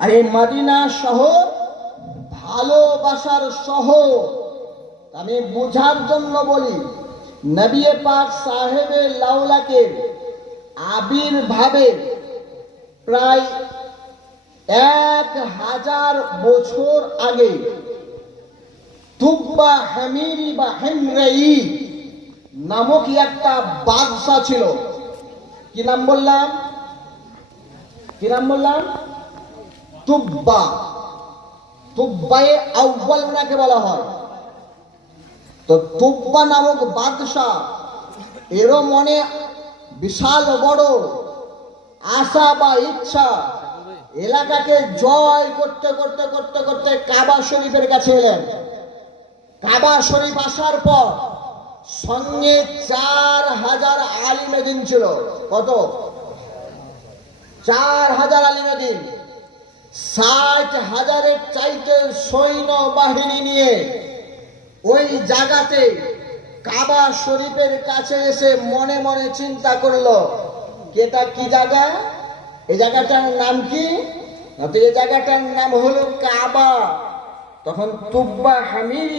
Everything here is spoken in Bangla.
আর এই মদিনা শহর ভালোবাসার শহর। আমি বোঝার জন্য বলি, নবী পাক সাহেবে লাউলাকে আবির্ভাবে প্রায় 1000 বছর আগে তুব্বা হামিরি বা হেমরাই নামক একটা বাদশা ছিল। কি নাম বললাম? কি নাম বললাম? তুব্বা। তুব্বায়ে আউয়াল ওনাকে বলা হয়। তো তুব্বা নামক বাদশা, এরও মনে বিশাল বড় আশা বা ইচ্ছা, এলাকাকে জয় করতে করতে করতে করতে কাবা শরীফের কাছে এলেন। কাবা শরীফ আসার পর সঙ্গে 4000 আলিমে দিন ছিল। কত? 4000 আলিমে দিন। 60,000-এর চাইতে সৈন্য বাহিনী নিয়ে ওই জায়গাতে কাবা শরীফের কাছে এসে মনে মনে চিন্তা করলো, এটা কি জায়গা? এই জায়গাটার নাম কি? এই জায়গাটার নাম হলো কাবা। তখন তুব্বা হামিরি